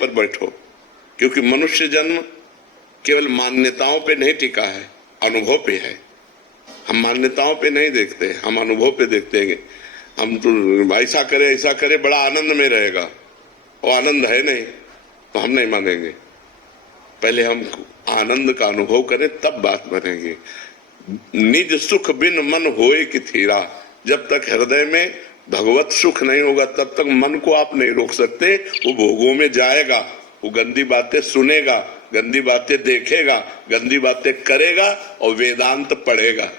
पर बैठो, क्योंकि मनुष्य जन्म केवल मान्यताओं पे नहीं टिका है, अनुभव पे है। हम मान्यताओं पे नहीं देखते, हम अनुभव पे देखते हैं। हम तो ऐसा करे बड़ा आनंद में रहेगा, वो आनंद है नहीं तो हम नहीं मानेंगे। पहले हम आनंद का अनुभव करें तब बात बनेगी। निज सुख बिन मन होए कि थीरा, जब तक हृदय में भगवत सुख नहीं होगा तब तक मन को आप नहीं रोक सकते। वो भोगों में जाएगा, वो गंदी बातें सुनेगा, गंदी बातें देखेगा, गंदी बातें करेगा और वेदांत पढ़ेगा।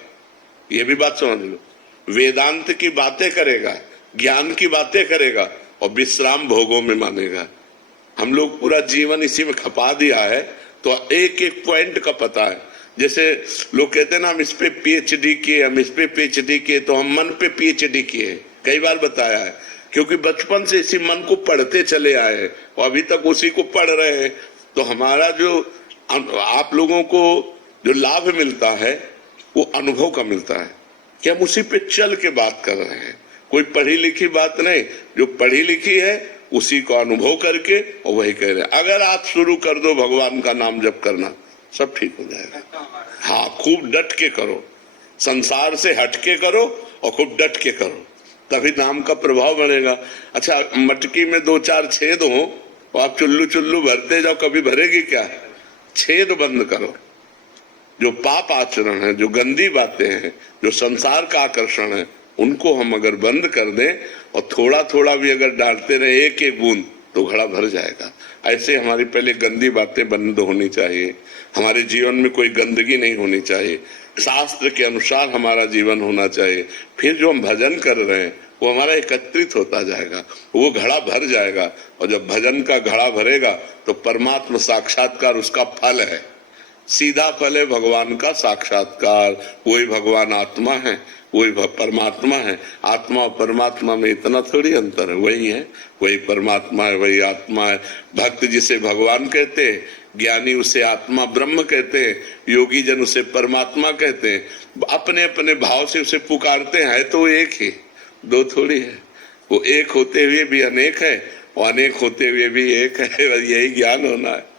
ये भी बात समझ लो, वेदांत की बातें करेगा, ज्ञान की बातें करेगा और विश्राम भोगों में मानेगा। हम लोग पूरा जीवन इसी में खपा दिया है, तो एक एक पॉइंट का पता है। जैसे लोग कहते हैं ना, हम इस पे पीएचडी किए, हम इस पे पीएचडी किए, तो हम मन पे पीएचडी किए। कई बार बताया है, क्योंकि बचपन से इसी मन को पढ़ते चले आए हैं और अभी तक उसी को पढ़ रहे हैं। तो हमारा जो आप लोगों को जो लाभ मिलता है वो अनुभव का मिलता है कि हम उसी पे चल के बात कर रहे हैं। कोई पढ़ी लिखी बात नहीं, जो पढ़ी लिखी है उसी को अनुभव करके और वही कह रहे हैं। अगर आप शुरू कर दो भगवान का नाम जप करना, सब ठीक हो जाएगा। हाँ, खूब डट के करो, संसार से हटके करो और खूब डट के करो, तभी नाम का प्रभाव बढ़ेगा। अच्छा, मटकी में 2-4 छेद हो और आप चुल्लू चुल्लू भरते जाओ, कभी भरेगी क्या? छेद बंद करो। जो पाप आचरण है, जो गंदी बातें हैं, जो संसार का आकर्षण है, उनको हम अगर बंद कर दें और थोड़ा थोड़ा भी अगर डालते रहे, एक एक बूंद, तो घड़ा भर जाएगा। ऐसे हमारी पहले गंदी बातें बंद होनी चाहिए, हमारे जीवन में कोई गंदगी नहीं होनी चाहिए, शास्त्र के अनुसार हमारा जीवन होना चाहिए। फिर जो हम भजन कर रहे हैं वो हमारा एकत्रित होता जाएगा, वो घड़ा भर जाएगा। और जब भजन का घड़ा भरेगा तो परमात्मा साक्षात्कार उसका फल है, सीधा फल है भगवान का साक्षात्कार। वही भगवान आत्मा है, वही परमात्मा है। आत्मा और परमात्मा में इतना थोड़ी अंतर है, वही है, वही परमात्मा है, वही आत्मा है। भक्त जिसे भगवान कहते हैं, ज्ञानी उसे आत्मा ब्रह्म कहते हैं, योगी जन उसे परमात्मा कहते हैं। अपने अपने भाव से उसे पुकारते हैं, तो एक ही, दो थोड़ी है। वो एक होते हुए भी अनेक है और अनेक होते हुए भी एक है। यही ज्ञान होना है।